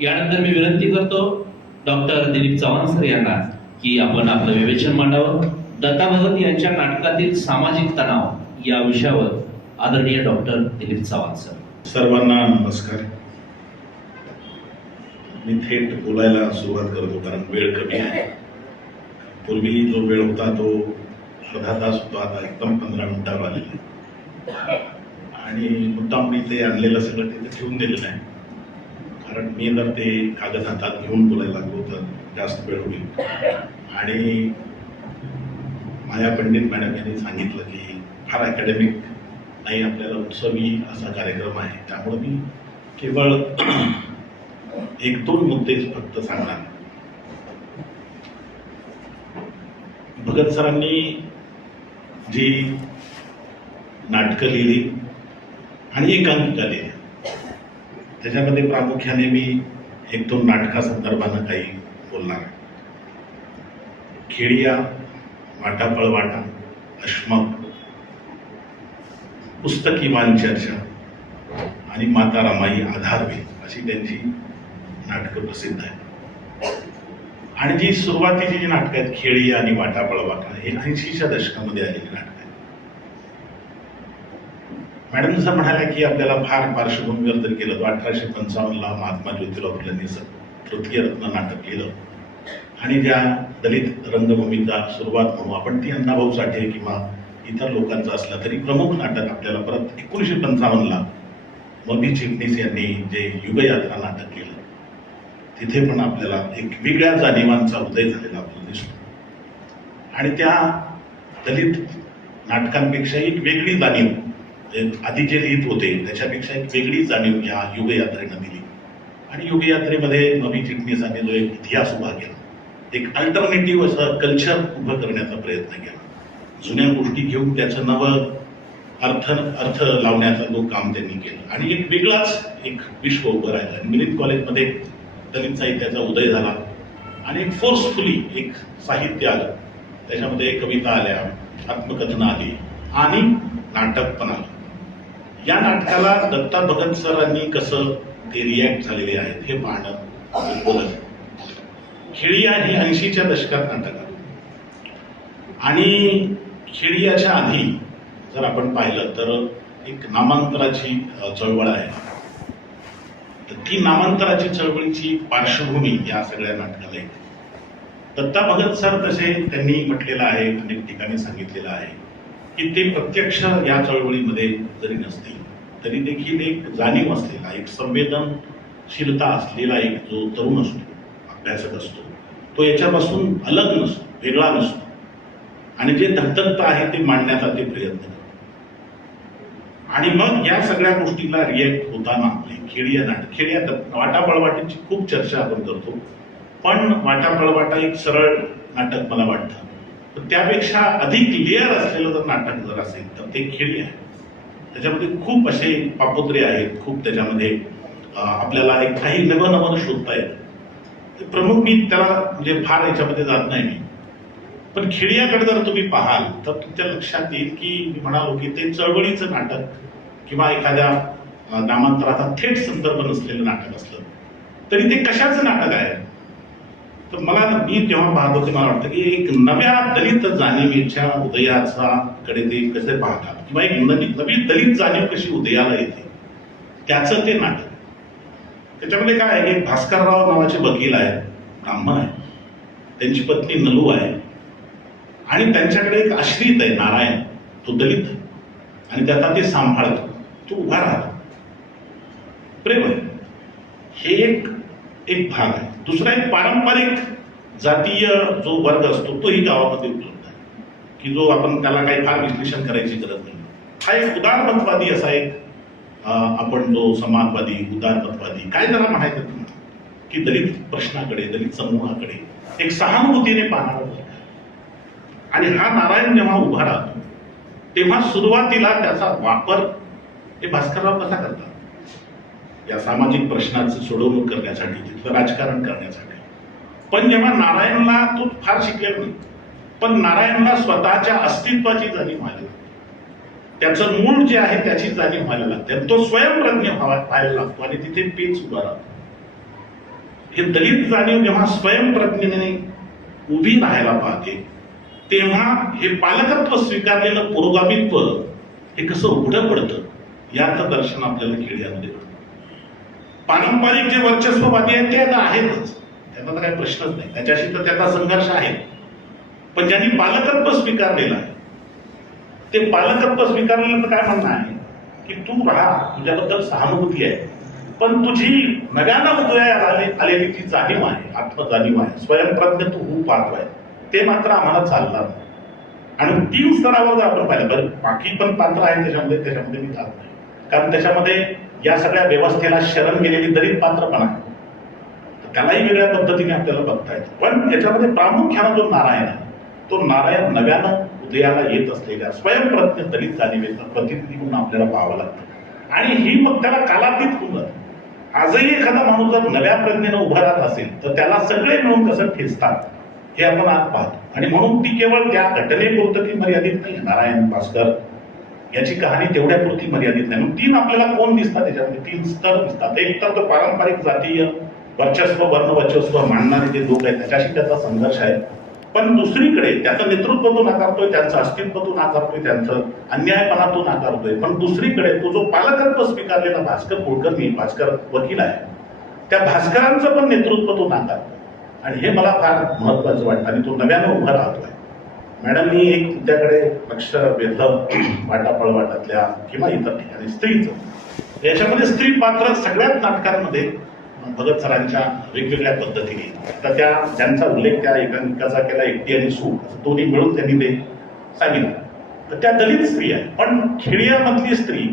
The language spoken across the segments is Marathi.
यानंतर मी विनंती करतो डॉक्टर दिलीप चव्हाण सर यांना की आपण आपलं विवेचन मांडावं. दत्ता भगत यांच्या नाटकातील सामाजिक तणाव या विषयावर आदरणीय डॉक्टर दिलीप चव्हाण सर. सर्वांना नमस्कार. मी थेट बोलायला सुरुवात करतो कारण वेळ कमी आहे. पूर्वी जो वेळ होता तो अर्धा तास होता, आता एकदम 15 मिनिटावर आलेला आणि मुद्दाम मी ते आणलेलं सगळं तिथे ठेवून दिलेलं आहे. कारण मी जर ते कागद हातात घेऊन बोलायला लागलो तर जास्त वेळ होईल. आणि माया पंडित मॅडम यांनी सांगितलं की फार अकॅडमिक नाही, आपल्याला उत्सवी असा कार्यक्रम आहे, त्यामुळे मी केवळ 1-2 मुद्दे फक्त सांगणार. भगत सरांनी जी नाटकं लिहिली आणि एकांकिका लिहिली, त्याच्यामध्ये प्रामुख्याने मी 1-2 नाटकासंदर्भानं काही बोलणार आहे. खेडिया, वाटा पळवाटा, अश्मक, पुस्तकी चर्चा आणि माता रमाई आधारवे अशी त्यांची नाटकं प्रसिद्ध आहेत. आणि जी सुरुवातीची जी नाटकं आहेत खेडिया आणि वाटा पळवाटा हे 80च्या दशकामध्ये आलेली नाटकं आहेत. मॅडम जसं म्हणाल्या की आपल्याला फार पार्श्वभूमीवर जर केलं तर 1855ला महात्मा ज्योतिराव फुलेंनी तृतीय रत्न नाटक लिहिलं आणि ज्या दलित रंगभूमीचा सुरुवात म्हणू आपण ती अण्णाभाऊ साठे किंवा इतर लोकांचं असलं तरी प्रमुख नाटक आपल्याला परत 1955ला मोदी चिटणीस यांनी जे युगयात्रा नाटक केलं तिथे पण आपल्याला एक वेगळ्या जाणीवांचा उदय झालेला आपल्याला दिसतो. आणि त्या दलित नाटकांपेक्षा एक वेगळी जाणीव आधी जे लिहित होते त्याच्यापेक्षा एक वेगळी जाणीव या युगयात्रेनं दिली. आणि युगयात्रेमध्ये नवी चिटणीसांनी जो एक इतिहास उभा केला, एक अल्टरनेटिव्ह असं कल्चर उभं करण्याचा प्रयत्न केला. जुन्या गोष्टी घेऊन त्याचं नवं अर्थ लावण्याचं जो काम त्यांनी केलं आणि एक वेगळाच एक विश्व उभं राहिलं. आणि मिलिंद कॉलेजमध्ये दलित साहित्याचा उदय झाला आणि एक फोर्सफुली एक साहित्य आलं, त्याच्यामध्ये कविता आल्या, आत्मकथनं आली आणि नाटक पण आलं. या नाटकाला दत्ता भगत सरांनी कसं ते रिॲक्ट झालेले आहेत हे पाहणं बोलत. खेडिया हे 80च्या दशकात नाटक आलं आणि खेडियाच्या आधी जर आपण पाहिलं तर एक नामांतराची चळवळ आहे. तर ती नामांतराची चळवळीची पार्श्वभूमी या सगळ्या नाटकाला येते. दत्ता भगत सर तसे त्यांनी म्हटलेलं आहे, अनेक ठिकाणी सांगितलेलं आहे की ते प्रत्यक्ष या चळवळीमध्ये जरी नसतील तरी देखील एक जाणीव असलेला, एक संवेदनशीलता असलेला एक जो तरुण असतो, अभ्यासक असतो, तो याच्यापासून अलग नसतो, वेगळा नसतो आणि जे धगधगत आहे ते मांडण्याचा ते प्रयत्न करतो. आणि मग या सगळ्या गोष्टीला रिॲक्ट होताना खेडिया वाटा पळवाटाची खूप चर्चा आपण करतो, पण वाटा पळवाटा एक सरळ नाटक मला वाटतं. तर त्यापेक्षा अधिक लेअर असलेलं जर नाटक जर असेल तर ते खेडिया आहे. त्याच्यामध्ये खूप असे पापुत्रे आहेत, खूप त्याच्यामध्ये आपल्याला एक काही नवं शोधता येतं. प्रमुख मी त्याला म्हणजे फार याच्यामध्ये जात नाही मी, पण खेडियाकडे जर तुम्ही पाहाल तर तुमच्या लक्षात येईल की मी म्हणालो की ते चळवळीचं नाटक किंवा एखाद्या नामांतराचा थेट संदर्भ नसलेलं नाटक असलं तरी ते कशाचं नाटक आहे. तर मी जेव्हा पाहतो ते मला वाटतं की एक नव्या दलित जाणीवेच्या उदयाचा कडे ते कसे पाहतात किंवा एक नवी दलित जाणीव कशी उदयाला येते त्याचं ते नाटक. त्याच्यामध्ये काय आहे, एक भास्करराव नावाचे वकील आहेत, ब्राह्मण आहे, त्यांची पत्नी नलू आहे आणि त्यांच्याकडे एक आश्रित आहे नारायण, तो दलित आणि त्याचा ते सांभाळतो, तो उभा राहतो, प्रेम आहे. हे एक भाग आहे. दुसरा एक पारंपरिक जातीय जो वर्ग असतो तोही गावामध्ये उपलब्ध आहे की जो आपण त्याला काही फार विश्लेषण करायची गरज नाही. हा एक उदारमतवादी असा एक आपण जो समाजवादी उदारमतवादी काय त्याला म्हणायचं तुम्हाला की दलित प्रश्नाकडे, दलित समूहाकडे एक सहानुभूतीने पाहणारा वर्ग आहे. आणि हा नारायण जेव्हा उभा राहतो तेव्हा सुरुवातीला त्याचा वापर हे भास्करराव कसा करतात या सामाजिक प्रश्नाचं सोडवणूक करण्यासाठी, तिथलं राजकारण करण्यासाठी. पण जेव्हा नारायणला तो फार शिकलेला नाही, पण नारायणला स्वतःच्या अस्तित्वाची जाणीव व्हायला लागते, त्याचं मूळ जे आहे त्याची जाणीव व्हायला लागते, तो स्वयंप्रज्ञ व्हायला लागतो आणि तिथे पेच उभा राहतो. हे दलित जाणीव जेव्हा स्वयंप्रज्ञेने उभी राहायला पाहते तेव्हा हे पालकत्व स्वीकारलेलं पुरोगामित्व हे कसं उघडं पडतं याचं दर्शन आपल्याला खेड्यामध्ये घडतं. पारंपरिक जे वर्चस्ववादी आहेत ते आता आहेतच, त्याचा तर काही प्रश्नच नाही, त्याच्याशी तर त्याचा संघर्ष आहे. पण ज्यांनी पालकत्व स्वीकारलेलं आहे ते पालकत्व स्वीकारलेलं काय म्हणणं आहे की तू राहा, तुझ्याबद्दल सहानुभूती आहे, पण तुझी नव्यानं उदयास आलेली जी जाणीव आहे, आत्मजाणीव आहे, स्वयंप्रज्ञ तू होऊ पाहतोय, ते मात्र आम्हाला चालणार नाही. आणि 3 स्तरावर जर आपण पाहिलं, बरं बाकी पण पात्र आहेत त्याच्यामध्ये मी जात नाही, कारण त्याच्यामध्ये या सगळ्या व्यवस्थेला शरण गेलेली दलित पात्र पण आहे, त्यालाही वेगळ्या पद्धतीने आपल्याला बघता येतं. पण त्याच्यामध्ये प्रामुख्यानं जो नारायण आहे तो नारायण नव्यानं उदयाला येत असलेल्या स्वयंप्रज्ञ दलित जाणीवेचं प्रतिनिधी म्हणून आपल्याला पाहावं लागतं. आणि ही मग त्याला कालातीत होऊन जाते. आजही एखादा माणूस जर नव्या प्रज्ञेनं उभा राहत असेल तर त्याला सगळे मिळून कसं ठेचतात हे आपण आज पाहतो. आणि म्हणून ती केवळ त्या घटनेपुरतं ती मर्यादित नाही. नारायण भास्कर याची कहाणी तेवढ्यापुरती मर्यादित नाही. म्हणून 3 आपल्याला कोण दिसतात त्याच्यामध्ये, 3 स्तर दिसतात. एक तर तो पारंपरिक जातीय वर्चस्व वर्णवर्चस्व मांडणारे जे लोक आहेत त्याच्याशी त्याचा संघर्ष आहे. पण दुसरीकडे त्याचं नेतृत्व तो नाकारतोय, त्यांचं अस्तित्व तो नाकारतोय, त्यांचं अन्यायपणा तो नाकारतोय. पण दुसरीकडे तो जो पालकत्व स्वीकारलेला भास्कर कुलकर्णी, भास्कर वकील आहे, त्या भास्करांचं पण नेतृत्व तो नाकारतो. आणि हे मला फार महत्वाचं वाटतं. आणि तो नव्यानं उभा राहतोय. मॅडमनी एक त्याकडे लक्ष वेधलं वाटापळवाटातल्या किंवा इतर ठिकाणी स्त्रीचं. याच्यामध्ये स्त्री पात्र सगळ्याच नाटकांमध्ये भगत सरांच्या वेगवेगळ्या पद्धतीने, तर त्या ज्यांचा उल्लेख त्या एकांकिकाचा केला, एकटी आणि सूट, दोन्ही मिळून त्यांनी ते सांगितलं. तर त्या दलित स्त्री आहे, पण खेड्यामधली स्त्री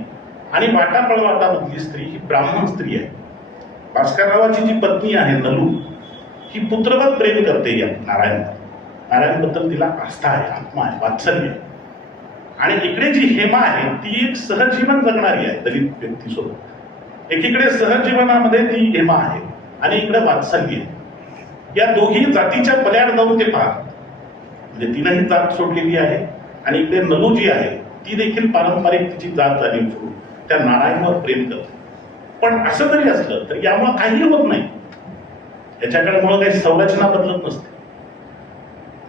आणि वाटापळवाटामधली स्त्री ही ब्राह्मण स्त्री आहे. भास्कररावाची जी पत्नी आहे नलू, ही पुत्रवत प्रेम करते या नारायणबद्दल तिला आस्था आहे, आत्मा आहे, वात्सल्य आहे. आणि इकडे जी हेमा आहे ती एक सहजीवन जगणारी आहे दलित व्यक्तीसोबत. एकीकडे सहजीवनामध्ये ती हेमा आहे आणि इकडे वात्सल्य आहे. या दोघी जातीच्या पल्याड जाऊन ते पाहतात. म्हणजे तिनंही जात सोडलेली आहे आणि इकडे नलू जी आहे ती देखील पारंपरिक तिची जात जाणीव सोडून त्या नारायणवर प्रेम करते. पण असं जरी असलं तरी यामुळे काही होत नाही, याच्याकडे काही संरचना बदलत नसते.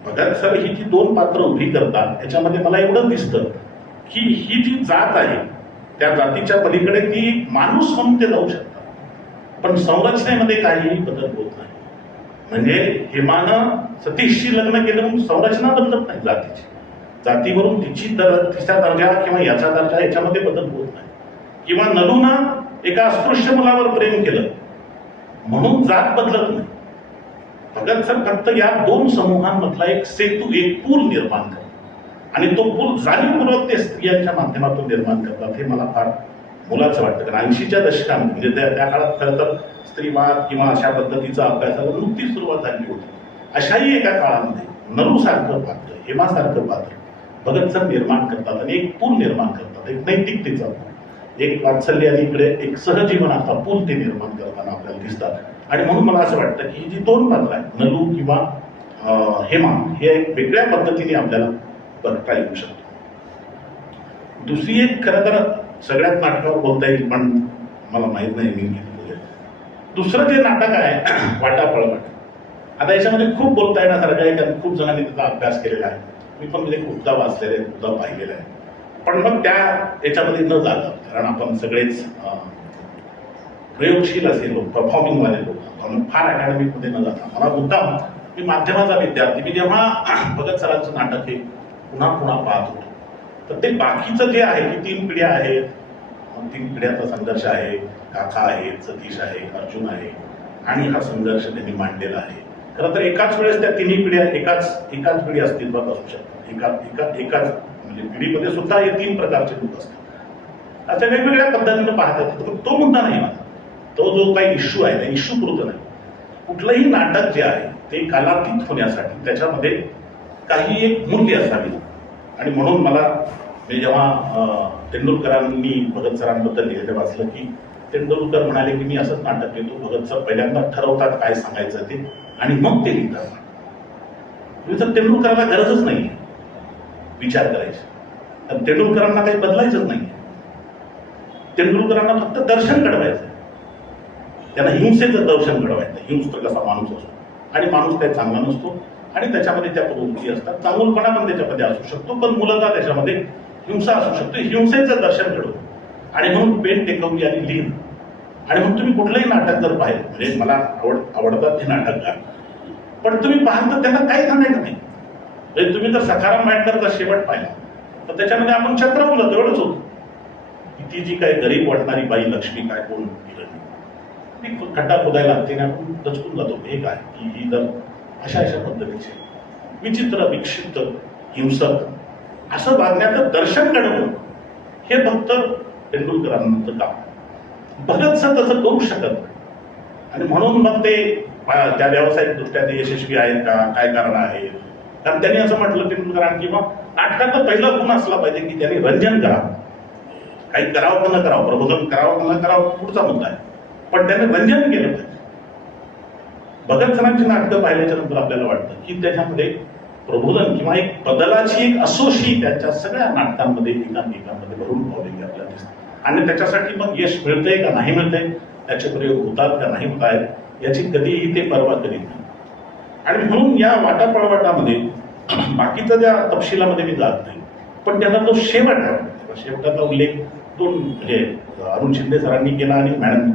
भगत सर ही जी 2 पात्र उभी करतात याच्यामध्ये मला एवढं दिसतं की ही जी जात आहे त्या जातीच्या पलीकडे ती माणूस म्हणून ते जाऊ शकतात, पण संरचनेमध्ये काहीही बदल होत नाही. म्हणजे हेमानं सतीशशी लग्न केलं म्हणून संरचना बदलत नाही जातीची. जातीवरून तिचा दर्जा किंवा याचा दर्जा याच्यामध्ये बदल होत नाही. किंवा नलूनं एका अस्पृश्य मुलावर प्रेम केलं म्हणून जात बदलत नाही. भगत सर फक्त या 2 समूहांमधला एक सेतू, एक पूल निर्माण करतात आणि तो पूल जाणीवपूर्वक ते स्त्रियांच्या माध्यमातून निर्माण करतात. हे मला फार मुलाचं वाटतं. कारण 80च्या दशकामध्ये म्हणजे त्या काळात खरं तर स्त्रीवाद किंवा अशा पद्धतीचा अभ्यासाला नुकतीच सुरुवात झाली होती. अशाही एका काळामध्ये नलूसारखं पात्र, हेमासारखं पात्र भगत सर निर्माण करतात आणि एक पूल निर्माण करतात, एक नैतिकतेचा पूल, एक वात्सल्य आणि इकडे एक सहजीवनाचा पूल ते निर्माण करताना आपल्याला दिसतात. आणि म्हणून मला असं वाटतं की ही जी 2 पात्र आहेत नलू किंवा हेमा, हे एक वेगळ्या पद्धतीने आपल्याला बघता येऊ शकतो. दुसरी एक खरं तर सगळ्यात नाटकावर बोलता येईल पण मला माहित नाही मी घेतलं. दुसरं जे नाटक आहे वाटापळवाट, आता याच्यामध्ये खूप बोलता येण्यासारखं आहे कारण खूप जणांनी त्याचा अभ्यास केलेला आहे. मी पण म्हणजे खूपदा वाचलेलं आहे, खूपदा पाहिलेलं आहे. पण मग त्या याच्यामध्ये न जाता, कारण आपण सगळेच प्रयोगशील असे लोक, परफॉर्मिंगवाले लोक, आपण फार अकॅडमिकमध्ये न जाता, मला मुद्दाम मी माध्यमाचा विद्यार्थी, मी जेव्हा भगत सरांचं नाटक हे पुन्हा पुन्हा पाहत होतो तर ते बाकीचं जे आहे की 3 पिढ्या आहेत, 3 पिढ्याचा संघर्ष आहे, काका आहेत, सतीश आहे, अर्जुन आहे आणि हा संघर्ष त्यांनी मांडलेला आहे. खरं तर एकाच वेळेस त्या 3 पिढ्या एकाच पिढी अस्तित्वात असू शकतात. एकाच म्हणजे पिढीमध्ये सुद्धा हे 3 प्रकारचे लोक असतात. अशा वेगवेगळ्या पद्धतीने पाहतात. पण तो मुद्दा नाही माझा. तो जो काही इश्यू आहे त्या इश्यू पुरतं नाही. कुठलंही नाटक जे आहे ते कालातीत होण्यासाठी त्याच्यामध्ये काही एक मूल्य असावी. आणि म्हणून मला मी जेव्हा तेंडुलकरांनी भगत सरांबद्दल लिहिलं वाचलं की तेंडुलकर म्हणाले की मी असंच नाटक लिहितो, भगत सर पहिल्यांदा ठरवतात काय सांगायचं ते आणि मग ते लिहितात. तर तेंडुलकरांना गरजच नाही विचार करायची, तर तेंडुलकरांना काही बदलायचंच नाही. तेंडुलकरांना फक्त दर्शन घडवायचं. त्यांना हिंसेचं दर्शन घडवायचं. हिंसक कसा माणूस असतो आणि माणूस काही चांगला नसतो आणि त्याच्यामध्ये त्या प्रवृत्ती असतात. चांगुलपणा पण त्याच्यामध्ये असू शकतो, पण मूलतः त्याच्यामध्ये हिंसा असू शकतो. हिंसेचं दर्शन घडवतो आणि म्हणून पेन टेकवली आणि लिहिण. आणि मग तुम्ही कुठलंही नाटक जर पाहिलं, म्हणजे मला आवडतात ते नाटककार, पण तुम्ही पाहता त्यांना काही सांगायचं नाही. म्हणजे तुम्ही जर सखाराम मॅटरचा शेवट पाहिला तर त्याच्यामध्ये आपण चक्रवलं तेवढंच होतं की ती जी काही गरीब वाटणारी बाई लक्ष्मी काय कोण ती खड्डा खोदायला लागते आणि आपण दचकून जातो. हे काय की ही जर अशा पद्धतीचे विचित्र विक्षिप्त हिंसक असं वागण्याचं दर्शन घडवणं हे फक्त तेंडुलकरांचं काम. भगतसिंग तसं करू शकत नाही. आणि म्हणून मग ते त्या व्यावसायिक दृष्ट्या ते यशस्वी आहेत का, काय कारण आहे. कारण त्यांनी असं म्हटलं तेंडुलकरांनी, किंवा नाटकाचा पहिला गुण असला पाहिजे की त्यांनी रंजन करावं. काही करावं का न करावं, प्रबोधन करावं का न करावं पुढचा मुद्दा आहे, पण त्याने रंजन केलं पाहिजे. भगतसिंगांची नाटकं पाहिल्याच्या नंतर आपल्याला वाटतं की त्याच्यामध्ये प्रबोधन किंवा एक बदलाची एक असोशी त्यांच्या सगळ्या नाटकांमध्ये एकांमध्ये भरून पावलेली आपल्याला दिसते. आणि त्याच्यासाठी मग यश मिळतंय का नाही मिळतंय, त्याचे प्रयोग होतात का नाही होत आहेत, याची कधीही ते पर्वा करीत नाही. आणि म्हणून या वाटापळवाटामध्ये बाकीच्या त्या तपशिलामध्ये मी जात नाही, पण त्यांना तो शेवट आहे, शेवटाचा उल्लेख दोन म्हणजे अरुण शिंदे सरांनी केला आणि मॅडम.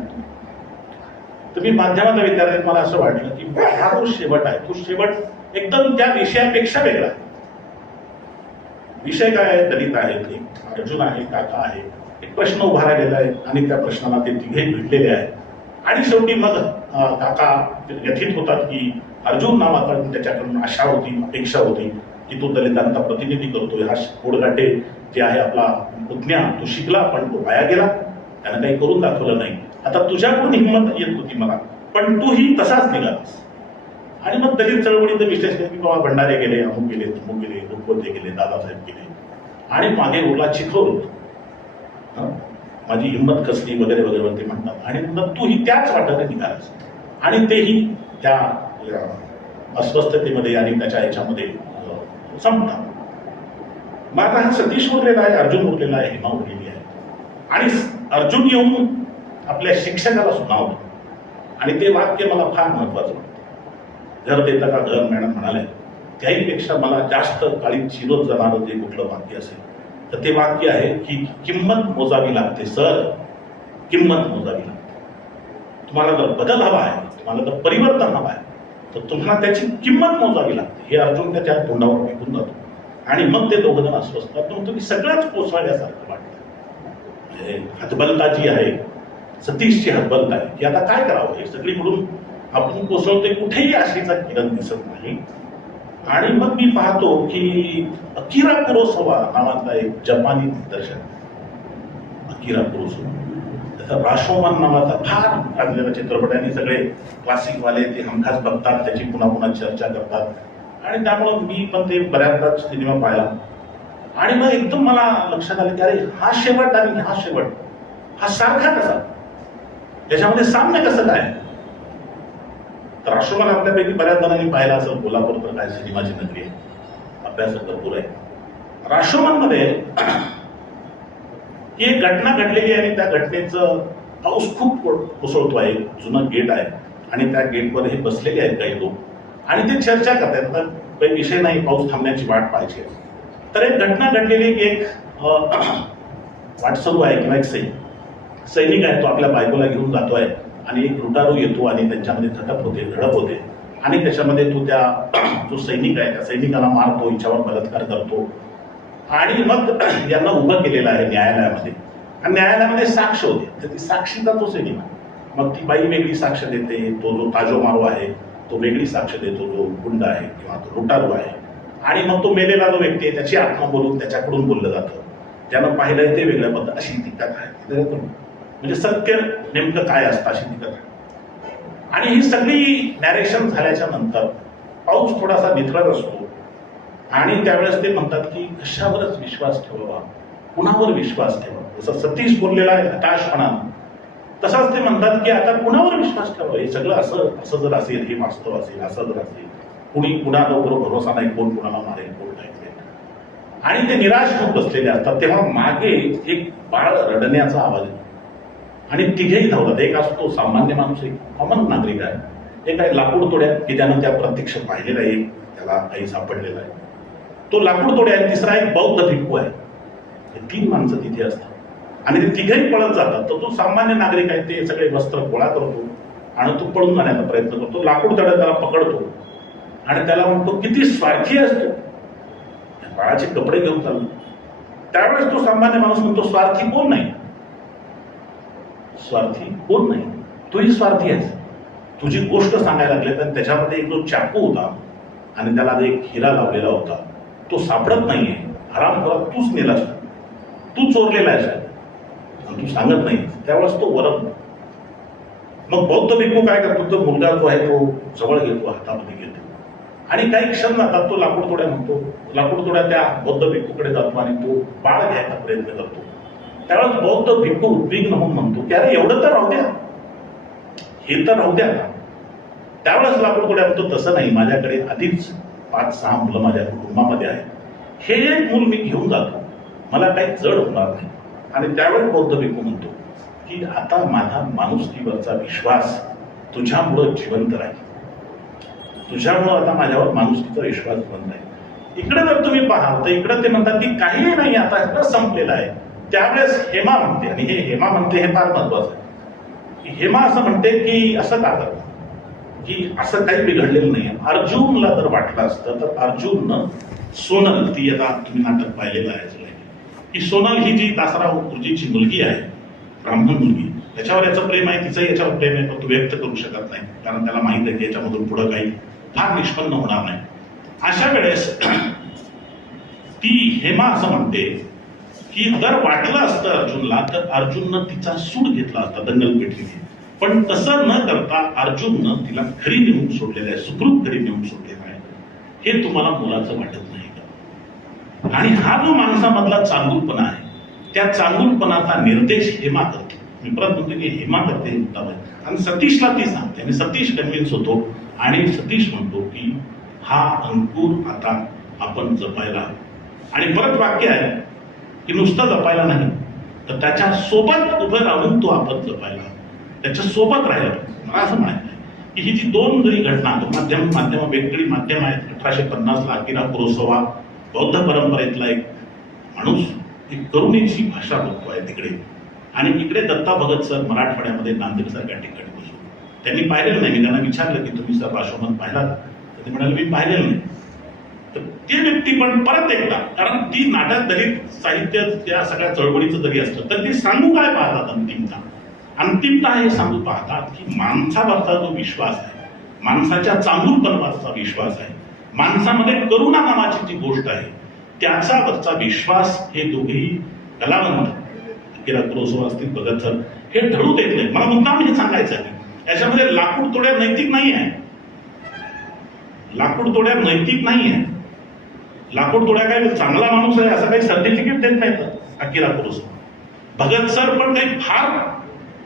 तर मी माध्यमाचा विद्यार्थी, मला असं वाटलं की हा जो शेवट आहे तो शेवट एकदम त्या विषयापेक्षा वेगळा आहे. विषय काय आहे, दलित आहेत, एक अर्जुन आहे, काका आहे, एक प्रश्न उभा राहिलेला आहे आणि त्या प्रश्नाला ते तिघे भिडलेले आहेत. आणि शेवटी मग काका व्यथित होतात की अर्जुन नावाचा त्याच्याकडून आशा होती, अपेक्षा होती की तो दलितांचा प्रतिनिधी करतोय. हा कोडगाटे जे आहे आपला पुतण्या, तो शिकला पण तो वाया गेला, त्यानं काही करून दाखवलं नाही. आता तुझ्याकडून हिंमत येत होती मला, पण तूही तसाच निघालास. आणि मग दलित चळवळीचं विश्लेषण की बाबा भंडारे गेले, अमुक गेले, तुमुक गेले, रुपवते गेले, दादासाहेब गेले आणि मागे उरला चिखोर. माझी हिंमत कसली वगैरे वगैरे ते म्हणतात. आणि मग तूही त्याच वाटाने निघालास आणि तेही त्या अस्वस्थतेमध्ये आणि त्याच्या याच्यामध्ये संपतात. मग आता हा सतीश उरलेला आहे, अर्जुन उरलेला आहे, हेमा उरलेली आहे. आणि अर्जुन येऊन आपल्या शिक्षकाला सुनावतो आणि ते वाक्य मला फार महत्वाचं वाटतं. घर देता का घर, मॅडम म्हणाले, त्याहीपेक्षा मला जास्त काळी चिरत जाणारं जे कुठलं वाक्य असेल तर ते वाक्य आहे की किंमत मोजावी लागते सर, किंमत मोजावी लागते. तुम्हाला जर बदल हवा आहे, तुम्हाला जर परिवर्तन हवं आहे, तर तुम्हाला त्याची किंमत मोजावी लागते. हे अर्जुन त्याच्या तोंडावर फेकून जातो आणि मग ते दोघं जण अस्वस्थ असतात. मग तुम्ही सगळ्याच कोसळल्यासारखं वाटतं. हतबलता जी आहे, सतीशची हतबलता आहे की आता काय करावं, हे सगळीकडून आपण कोसळतोय, कुठेही आशेचा किरण दिसत नाही. आणि मग मी पाहतो की अकिरा कुरोसावा नावाचा एक जपानी दिग्दर्शक, अकिरा कुरोसावा, त्याचा राशोमन नावाचा फार गाजलेला चित्रपट आहे आणि सगळे क्लासिकवाले ते हमखास बघतात, त्याची पुन्हा पुन्हा चर्चा करतात. आणि त्यामुळं मी पण ते बऱ्याचदा सिनेमा पाहिला आणि मग एकदम मला लक्षात आलं की अरे हा शेवट आणि हा शेवट हा सारखा कसा, त्याच्यामध्ये साम्य कसं काय. तर राष्ट्रमान आपल्यापैकी बऱ्याच जणांनी पाहिला असेल, कोल्हापूर तर काय सिनेमाची नगरी आहे, अभ्यास भरपूर आहे. राष्ट्रमानमध्ये ही एक घटना घडलेली आहे आणि त्या घटनेचं पाऊस खूप कोसळतो आहे. जुनं गेट आहे आणि त्या गेटवर हे बसलेले आहेत काही लोक आणि ते चर्चा करतात. तर काही विषय नाही, पाऊस थांबण्याची वाट पाहिजे. तर एक घटना घडलेली की एक वाट सुरू आहे किंवा एक सैनिक आहे, तो आपल्या बायकोला घेऊन जातो आहे आणि एक लुटारू येतो आणि त्यांच्यामध्ये झडप होते आणि त्याच्यामध्ये तो त्या जो सैनिक आहे त्या सैनिकाला मारतो, हिच्यावर बलात्कार करतो. आणि मग यांना उभं केलेलं आहे न्यायालयामध्ये आणि न्यायालयामध्ये साक्ष होते. तर ती साक्षीचा तो सैनिक, मग ती बाई वेगळी साक्ष देते, तो जो ताजो मारो आहे तो वेगळी साक्ष देतो, जो गुंड आहे किंवा तो लुटारू आहे. आणि मग तो मेलेला जो व्यक्ती आहे त्याची आत्मा बोलून त्याच्याकडून बोललं जातं, ज्यानं पाहिलंय ते वेगळ्या पद्धत. अशी ती कथा आहे, म्हणजे सत्य नेमकं काय असतं अशी ती कथा. आणि ही सगळी नॅरेशन झाल्याच्या नंतर पाऊस थोडासा निथळत असतो आणि त्यावेळेस ते म्हणतात की कशावरच विश्वास ठेवावा, कुणावर विश्वास ठेवा. जसं सतीश बोललेला आहे हताशपणानं, तसाच ते म्हणतात की आता कुणावर विश्वास ठेवावा. हे सगळं असं जर असेल, हे वास्तव असेल, असं जर असेल, कुणी कुणाबरोबर भरोसा नाही, कोण कुणाला मारेल, कोण नाही. आणि ते निराश होत बसलेले असतात. तेव्हा मागे एक बाळ रडण्याचा आवाज येतो आणि तिघेही धावतात. एक असतो सामान्य माणूस, एक कॉमन नागरिक आहे, एक आहे लाकूड तोड्या की ज्यानं त्या प्रत्यक्ष पाहिलेला आहे, त्याला काही सापडलेला आहे, तो लाकूड तोड्या आहे. तिसरा एक बौद्ध भिक्खू आहे. हे 3 माणसं तिथे असतात आणि ते तिघेही पळत जातात. तर तो सामान्य नागरिक आहे, ते सगळे वस्त्र गोळा करतो आणि तो पळून जाण्याचा प्रयत्न करतो. लाकूड तोड्या त्याला पकडतो आणि त्याला म्हणतो, किती स्वार्थी असतो, बाळाचे कपडे घेऊन चाललो. त्यावेळेस तो सामान्य माणूस म्हणतो, स्वार्थी कोण नाही, स्वार्थी कोण नाही, तूही स्वार्थी आहेस. तुझी गोष्ट सांगायला लागले तर त्याच्यामध्ये एक जो चाकू होता आणि त्याला एक हिरा लावलेला होता, तो सापडत नाहीये. आराम करा, तूच नेलास, तू चोरलेला आहेस आणि तू सांगत नाही. त्यावेळेस तो वरम. मग बौद्ध भिक्खू काय करतो, तो मुलगा जो आहे तो जवळ घेतो, हातामध्ये घेतो आणि काही क्षण जातात. तो लाकूड तोड्या म्हणतो, लाकूड तोड्या त्या बौद्ध भिक्खूकडे जातो आणि तो बाळ घ्यायचा प्रयत्न करतो. त्यावेळेस बौद्ध भिक्खू उद्विग्न होऊन म्हणतो की अरे एवढं तर राहू द्या, हे तर राहू द्या. त्यावेळेस लाकूड तोड्या म्हणतो, तसं नाही, माझ्याकडे आधीच 5-6 मुलं माझ्या कुटुंबामध्ये आहेत, हे एक मूल मी घेऊन जातो, मला काही जड होणार नाही. आणि त्यावेळेस बौद्ध भिक्खू म्हणतो की आता माझा माणुसकीवरचा विश्वास तुझ्यामुळं जिवंत राहील, तुझ्यामुळं आता माझ्यावर माणुसकीचा विश्वास जिवंत आहे. इकडे जर तुम्ही पाहाल तर इकडे ते म्हणतात की काहीही नाही, आता सगळं संपलेलं आहे. त्यावेळेस हेमा म्हणते, आणि हे हेमा म्हणते हे फार महत्वाचं आहे. हेमा असं म्हणते की असं का करतं, की असं काही बिघडलेलं नाही. अर्जुनला जर वाटलं असतं तर अर्जुननं सोनल, ती आता तुम्ही नाटक पाहिलेलं आहे, की सोनल ही जी दासराव गुरुजीची मुलगी आहे, ब्राह्मण मुलगी, त्याच्यावर याचं प्रेम आहे, तिचं याच्यावर प्रेम आहे, पण तो व्यक्त करू शकत नाही, कारण त्याला माहित आहे की याच्यामधून पुढं काही फार निष्पन्न होणार नाही. अशा वेळेस ती हेमा असं म्हणते की जर वाटलं असतं अर्जुनला तर अर्जुननं तिचा सूड घेतला असता दंगलपेठीने, पण तसं न करता अर्जुननं तिला घरी नेऊन सोडलेलं आहे, सुखरूप घरी नेऊन सोडलेलं आहे. हे तुम्हाला मुलाचं वाटत नाही का? आणि हा जो माणसामधला चांगुलपणा आहे, त्या चांगुलपणाचा निर्देश हेमा करते. मी परत म्हणतो की हेमा करते मुद्दाम आहे. आणि सतीशला ती सांगते आणि सतीश कन्व्हिन्स होतो आणि सतीश म्हणतो की हा अंकुर आता आपण जपायला. आणि परत वाक्य आहे की नुसतं जपायला नाही तर त्याच्या सोबत उभं राहून तो आपण जपायला, त्याच्या सोबत राहिला. मला असं म्हणायचं आहे की ही जी 2 जरी घटना, माध्यम वेगळी माध्यम आहेत. 1850ला अकिरा कुरोसावा बौद्ध परंपरेतला एक माणूस, एक करुणेची भाषा बोलतो आहे तिकडे, आणि इकडे दत्ता भगत सर मराठवाड्यामध्ये नांदेडसारख्या ठिकाणी बसून. त्यांनी पाहिलेलं नाही. मी त्यांना विचारलं की तुम्ही सर राष्ट्रमत पाहिला, तर ते म्हणाले मी पाहिलेलं नाही. तर ते व्यक्ती पण परत एकदा, कारण ती नाटक दलित साहित्य त्या सगळ्या चळवळीचं जरी असलं तर ते सांगू काय पाहतात, अंतिमता हे सांगू पाहतात की माणसावरचा जो विश्वास आहे, माणसाच्या चांगुलपणावरचा विश्वास आहे, माणसामध्ये करुणा नावाची जी गोष्ट आहे त्याच्यावरचा विश्वास, हे दोघेही कलावंत, अकिरा कुरोसावा असतील, भगत सर, हे ढळू देत नाही. मला मुद्दाम हे सांगायचं आहे, याच्यामध्ये लाकूड तोड्या नैतिक नाही आहे, लाकूड तोड्या नैतिक नाही आहे. लाकूड तोड्या काय चांगला माणूस आहे असं काही सर्टिफिकेट देत नाही अकिरा कुरोसावा. भगत सर पण काही फार,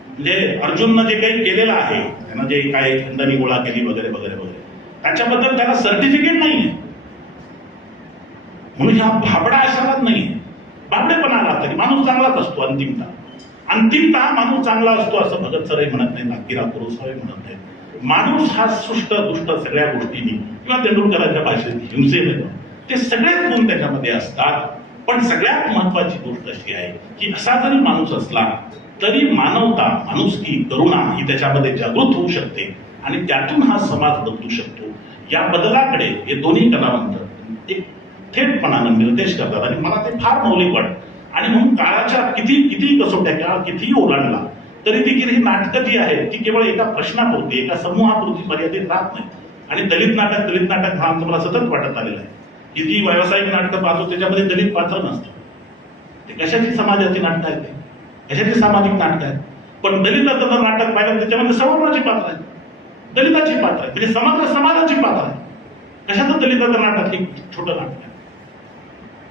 म्हणजे अर्जुननं जे काही केलेलं आहे, त्यांना जे काही खंडणी गोळा केली वगैरे वगैरे वगैरे, त्याच्याबद्दल त्याला सर्टिफिकेट नाही आहे. म्हणून ह्या भाबडा अशालाच नाही. भाबडेपणा आला तरी माणूस चांगलाच असतो. अंतिमता माणूस चांगला असतो असं भगत सरही म्हणत नाही, अकिरा कुरोसावाही म्हणत नाही. माणूस हा सुष्ट दुष्ट सगळ्या गोष्टींनी, किंवा तेंडुलकरांच्या भाषेत हिंसेमध्ये, ते सगळेच गुण त्याच्यामध्ये असतात. पण सगळ्यात महत्वाची गोष्ट अशी आहे की असा जरी माणूस असला तरी मानवता, माणुसकी, करुणा ही त्याच्यामध्ये जागृत होऊ शकते आणि त्यातून हा समाज बदलू शकतो. या बदलाकडे हे दोन्ही कलावंत एक थेटपणानं निर्देश करतात आणि मला ते फार मौलिक वाटतं. आणि म्हणून काळाच्या किती कसोट्या किंवा कितीही ओलांडला तरी देखील ही नाटकं जी आहेत ती केवळ एका प्रश्नापुरती, एका समूहापुरती मर्यादित राहत नाही. आणि दलित नाटक हा मला सतत वाटत आलेला आहे की ती व्यावसायिक नाटकं पाहतो त्याच्यामध्ये दलित पात्र नसतं. ते कशाची समाजाची नाटकं आहेत, ते कशाची सामाजिक नाटकं आहेत. पण दलिताचं जर नाटक पाहिलं त्याच्यामध्ये सर्वची पात्र आहेत, दलिताची पात्र आहेत, म्हणजे समाजाची पात्र आहे. कशाचं दलिताचं नाटक? हे छोटं नाटक आहे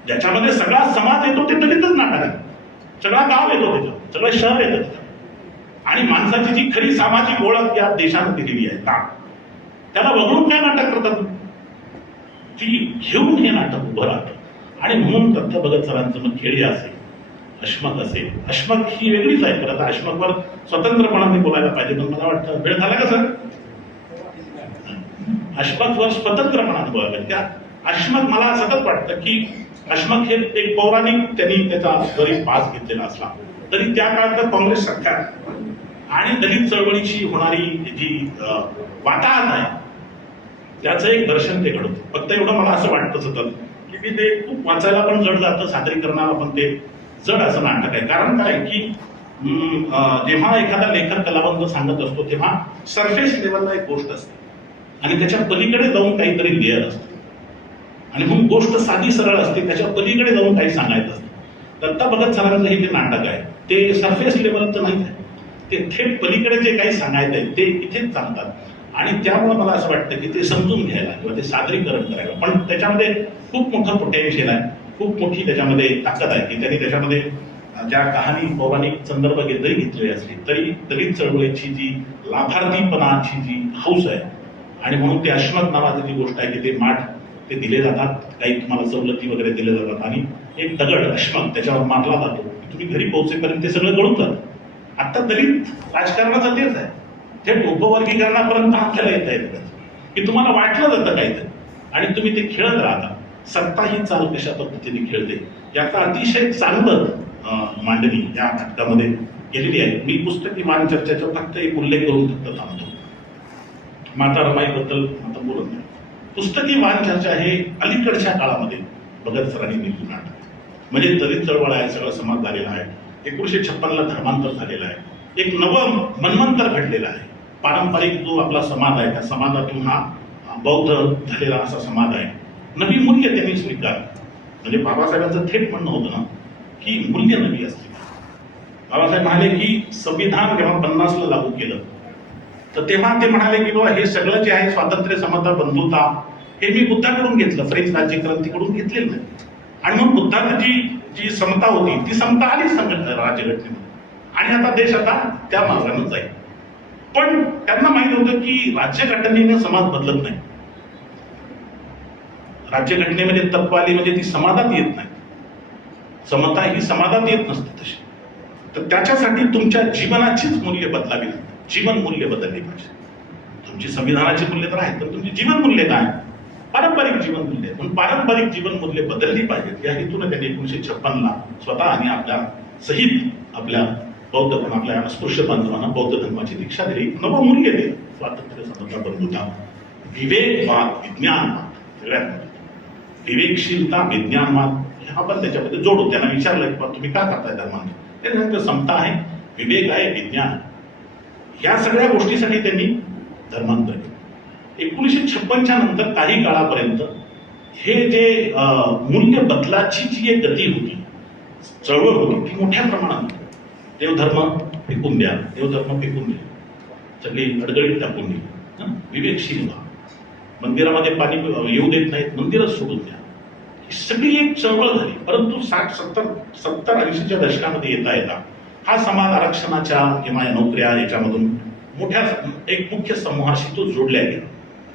ज्याच्यामध्ये सगळा समाज येतो, ते दलितच नाटक आहे. सगळा गाव येतो त्याच्यात, सगळं शहर येतं त्याच्यात. आणि माणसाची जी खरी सामाजिक ओळख या देशानं दिलेली आहे का, त्याला वगळून काय नाटक करतात, ती घेऊन हे नाटक उभं राहतं. आणि म्हणून दत्त भगत सरांचं मग खेळी असेल, अश्मक असेल, अश्मक ही वेगळीच आहे. तर आता अश्मकवर स्वतंत्रपणाने बोलायला पाहिजे, पण मला वाटतं वेळ झाला का सर? अश्मकवर स्वतंत्रपणाने बोलायला पाहिजे. त्या अश्मक मला सतत वाटतं की अश्मक हे एक पौराणिक त्यांनी त्याचा जरी पास घेतलेला असला तरी त्या काळात काँग्रेस सरकार आणि दलित चळवळीची होणारी जी वाताहत आहे त्याचं एक दर्शन ते घडवतं. फक्त एवढं मला असं वाटतं सतत की मी ते खूप वाचायला पण जड जातं, सादरीकरणाला पण ते जड असं नाटक आहे. कारण काय की जेव्हा एखादा लेखक कलावंत सांगत असतो तेव्हा सरफेस लेवलला एक गोष्ट असते आणि त्याच्या पलीकडे जाऊन काहीतरी लेअर असतं आणि म्हणून गोष्ट साधी सरळ असते, त्याच्या पलीकडे जाऊन काही सांगायचं असतं. दत्ता भगत सरांचं हे जे नाटक आहे ते सरफेस लेवलचं नाही आहे, ते थेट पलीकडे जे काही सांगायचं आहे ते इथेच सांगतात. आणि त्यामुळे मला असं वाटतं की ते समजून घ्यायला किंवा ते सादरीकरण करायला पण त्याच्यामध्ये खूप मोठं पोटेन्शियल आहे, खूप मोठी त्याच्यामध्ये ताकद आहे की त्यांनी त्याच्यामध्ये ज्या कहाणी पौराणिक संदर्भ जरी घेतलेली असली तरी दलित चळवळीची जी लाभार्थीपणाची जी हौस आहे आणि म्हणून ते अश्मक नावाची जी गोष्ट आहे की ते माठ ते दिले जातात, काही तुम्हाला सवलती वगैरे दिले जातात आणि एक दगड अश्मक त्याच्यावर मारला जातो, तुम्ही घरी पोहोचेपर्यंत ते सगळं गळून जातं. आता दलित राजकारणाचा तेच आहे, थेट उपवर्गीकरणापर्यंत आपल्याला येता येतं की तुम्हाला वाटलं जातं काहीतरी आणि तुम्ही ते खेळत राहता. सत्ता ही चाल कशा पद्धतीने खेळते याचा अतिशय चांगलं मांडणी या नाटकामध्ये केलेली आहे. मी पुस्तकी मान चर्चेचा फक्त एक उल्लेख करून फक्त थांबतो. माता रमाईबद्दल आता बोलत नाही. पुस्तकी मान चर्चा हे अलीकडच्या काळामध्ये भगत सरांनी लिहिलेलं नाटक, म्हणजे दलित चळवळ आहे, सगळा समाज झालेला आहे, 1956ला धर्मांतर झालेलं आहे, एक नवं मन्वंतर घडलेलं आहे. पारंपरिक जो आपला समाज आहे त्या समाजातून हा बौद्ध झालेला असा समाज आहे. नवी मूल्य त्यांनी स्वीकार, म्हणजे बाबासाहेबांचं थेट म्हणणं होतं ना की मूल्य नवी असते. बाबासाहेब म्हणाले की संविधान जेव्हा 50ला लागू केलं तर तेव्हा ते म्हणाले की बाबा हे सगळं जे आहे स्वातंत्र्य, समता, बंधुता हे मी बुद्धाकडून घेतलं, फ्रेंच राज्यक्रांतीकडून घेतलेलं नाही. आणि मग बुद्धाची जी समता होती ती समता आली राज्यघटनेमध्ये आणि आता देश आता त्या मार्गाने जाईल. पण त्यांना माहित होतं की राज्यघटनेने समाज बदलत नाही, राज्यघटनेमध्ये तत्व आली म्हणजे ती समाजात येत नाही, समता ही समाजात येत नसते तशी. तर त्याच्यासाठी तुमच्या जीवनाचीच मूल्य बदलावी लागतात, जीवन मूल्य बदलली पाहिजे. तुमची संविधानाची मूल्य तर आहेत पण तुमची जीवन मूल्य काय, पारंपरिक जीवन मूल्य, पण पारंपरिक जीवन मूल्य बदलली पाहिजेत या हेतून त्यांनी 1956ला स्वतः आणि आपल्या सहित आपल्या बौद्ध आपल्या अस्पृश्य बांधवांना बौद्ध धर्माची दीक्षा दिली, नवं मूल्य दिलं, स्वातंत्र्य, समता, बंधुता, विवेकवाद, विज्ञानवाद, सगळ्यात विवेकशीलता, विज्ञानवाद हे आपण त्याच्यामध्ये जोडू. त्यांना विचारलं की तुम्ही का करताय धर्माने, ते सांगतो समता आहे, विवेक आहे, विज्ञान, या सगळ्या गोष्टीसाठी त्यांनी धर्मांतर केलं. 1956च्या नंतर काही काळापर्यंत हे जे मूल्य बदलाची जी एक गती होती, चळवळ होती, ती मोठ्या प्रमाणात होती. देवधर्म फेकून द्या, देवधर्म फेकून द्या, सगळी अडगळीत टाकून द्या, विवेकशील व्हा, मंदिरामध्ये पाणी येऊ देत नाहीत, मंदिरच सोडून द्या, ही सगळी एक चळवळ झाली. परंतु 60-70-80च्या दशकामध्ये येता येता हा समाज आरक्षणाच्या किंवा नोकऱ्या याच्यामधून मोठ्या एक मुख्य समूहाशी तो जोडला गेला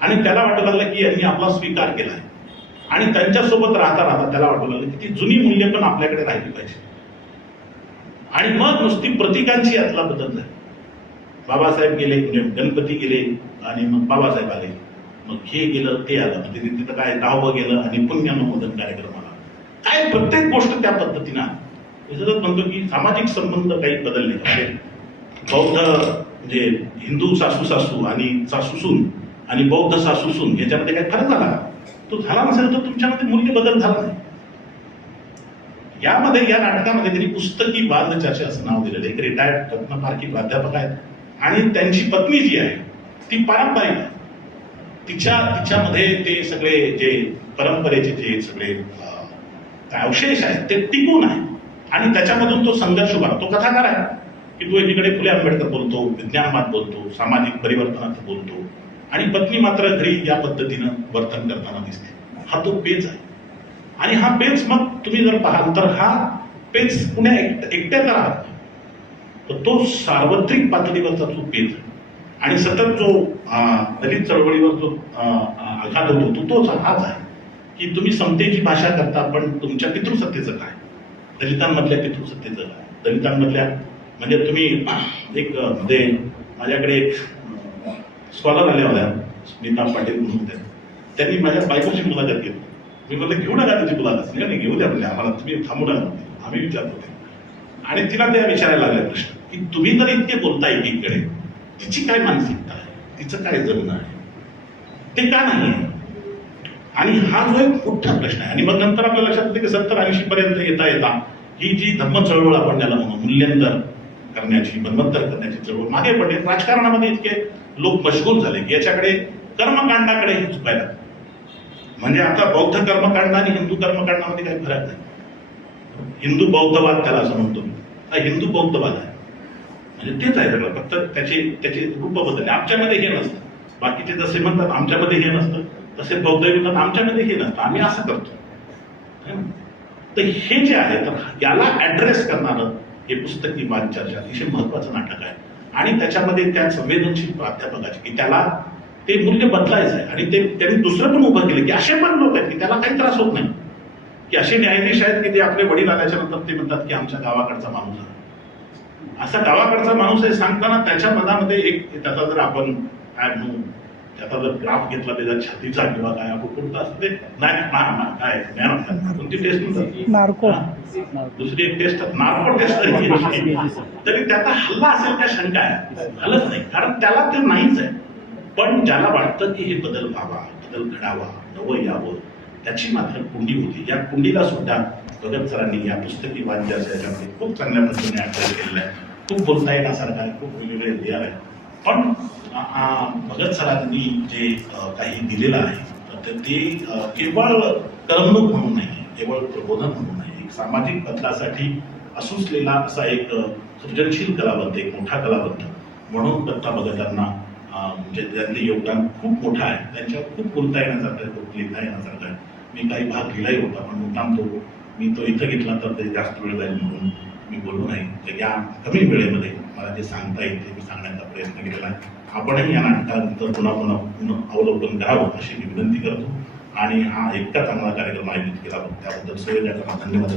आणि त्याला वाटू लागलं की यांनी आपला स्वीकार केला आहे आणि त्यांच्यासोबत राहता राहता त्याला वाटू लागलं की ती जुनी मूल्य पण आपल्याकडे राहिली पाहिजे. आणि मग नुसती प्रतीकांची यातला बदल झाली. बाबासाहेब गेले, गणपती गेले आणि मग बाबासाहेब आले, मग हे गेलं ते आलं, म्हणजे तिथं काय दहावं गेलं आणि पुण्यनुमोदन कार्यक्रम आला. काय प्रत्येक गोष्ट त्या पद्धतीनं म्हणतो की सामाजिक संबंध काही बदलले. बौद्ध म्हणजे हिंदू सासू सासू आणि सासूसून आणि बौद्ध सासूसून याच्यामध्ये काही फरक झाला का? तो झाला नसेल तर तुमच्यामध्ये मूल्य बदल झाला नाही. यामध्ये या नाटकामध्ये त्यांनी पुस्तकी बाल चर्चा असं नाव दिलेलं. एक रिटायर्ड रत्नपारखी प्राध्यापक आहेत आणि त्यांची पत्नी जी आहे ती पारंपरिक आहे. तिच्यामध्ये ते सगळे जे परंपरेचे जे सगळे अवशेष आहेत ते टिकून आहे आणि त्याच्यामधून तो संघर्ष उभा. तो कथाकार आहे की तो एकीकडे फुले आंबेडकर बोलतो, विज्ञानवाद बोलतो, सामाजिक परिवर्तनाचं बोलतो आणि पत्नी मात्र घरी या पद्धतीनं वर्तन करताना दिसते. हा तो पेच आहे आणि हा पेच मग तुम्ही जर पाहाल तर हा पेच कुण्या एकट्याचा राहत तर तो सार्वत्रिक पातळीवरचा जो पेच आणि सतत जो दलित चळवळीवर जो आघात होतो तोच हाच आहे की तुम्ही समतेची भाषा करता पण तुमच्या पितृसत्तेचं काय, दलितांमधल्या पितृसत्तेचं काय, दलितांमधल्या म्हणजे तुम्ही एक मध्ये माझ्याकडे एक स्कॉलर आल्या होत्या, स्मिता पाटील म्हणून होत्या. त्यांनी माझ्या बायकोची मुलाखत घेतली. मी म्हटलं घेऊ नका त्याची मुलाखत. नाही घेऊ द्या म्हणजे आम्हाला, तुम्ही थांबू नका, आम्ही विचारत होते. आणि तिला त्या विचारायला लागल्या प्रश्न की तुम्ही तर इतके बोलता एकीकडे, तिची काय मानसिकता आहे, तिचं काय जगणं आहे, ते का नाही आहे. आणि हा जो एक मोठा प्रश्न आहे. आणि मग नंतर आपल्या लक्षात येते की 70-80 पर्यंत येता ही जी धम्म चळवळ आपण त्याला म्हणू, मूल्यांतर करण्याची, बंधनतर करण्याची चळवळ मागे पडली. राजकारणामध्ये इतके लोक मशगूल झाले की याच्याकडे कर्मकांडाकडे झुकायला. म्हणजे आता बौद्ध कर्मकांड आणि हिंदू कर्मकांडामध्ये काही फरक नाही. हिंदू बौद्धवाद त्याला असं म्हणतो, हा हिंदू बौद्धवाद आहे. म्हणजे तेच आहे सगळं, फक्त त्याचे रूप बदलले. आमच्यामध्ये हे नसतं. बाकीचे जसे म्हणतात आमच्यामध्ये हे नसतं, तसे बौद्ध म्हणतात आमच्यामध्ये हे नसतं, आम्ही असं करतो. तर हे जे आहे, तर याला ऍड्रेस करणारं हे पुस्तक किंवा चर्चा अतिशय महत्वाचं नाटक आहे. आणि त्याच्यामध्ये त्या संवेदनशील प्राध्यापकाची की त्याला ते मूल्य बदलायचं आहे. आणि ते त्यांनी दुसरं पण उभं केलं की असे पण लोक आहेत की त्याला काही त्रास होत नाही, की असे न्यायाधीश आहेत की ते आपले वडील आल्याच्या नंतर ते म्हणतात की आमच्या गावाकडचा माणूस आहे. असा गावाकडचा माणूस आहे सांगताना त्याच्या मनामध्ये एक त्याचा जर आपण काय म्हणू, त्याचा जर ग्राफ घेतला त्याच्या छातीचा किंवा काय आपण कोणता असतं ते काय कोणती टेस्ट म्हणतात, नार्को, दुसरी एक टेस्ट नार्को टेस्ट तरी त्याचा हल्ला असेल त्या शंका आहे. हलत नाही, कारण त्याला ते नाहीच आहे. पण ज्याला वाटतं की हे बदल व्हावा, बदल घडावा, नवं यावं, त्याची मात्र कुंडी होती. या कुंडीला सुद्धा भगत सरांनी या पुस्तकी वाद्याच्या याच्यामध्ये खूप चांगल्या पद्धतीने अभ्यास केलेला आहे. खूप बोलता येण्यासारखा आहे, खूप वेगवेगळे लिहार आहे. पण भगत सरांनी जे काही दिलेलं आहे तर ते केवळ करमणूक म्हणून नाही, केवळ प्रबोधन म्हणून नाही, एक सामाजिक बदलासाठी असूसलेला असा एक सृजनशील कलावंत, एक मोठा कलावंत म्हणून दत्ता भगतांना म्हणजे त्यांचे योगदान खूप मोठं आहे. त्यांच्या खूप बोलता येण्यासारखं आहे, खूप लिहिता येण्यासारखं आहे. मी काही भाग लिहिलाही होता, पण मुद्दाम मी तो इथं घेतला तर ते जास्त वेळ जाईल म्हणून मी बोललो नाही. तर या कमी वेळेमध्ये मला जे सांगता येईल ते मी सांगण्याचा प्रयत्न केलेला आहे. आपणही या नाटकानंतर पुन्हा अवलोकन करावं अशी मी विनंती करतो. आणि हा इतका चांगला कार्यक्रम आयोजित केला त्याबद्दल संयोजकांना धन्यवाद.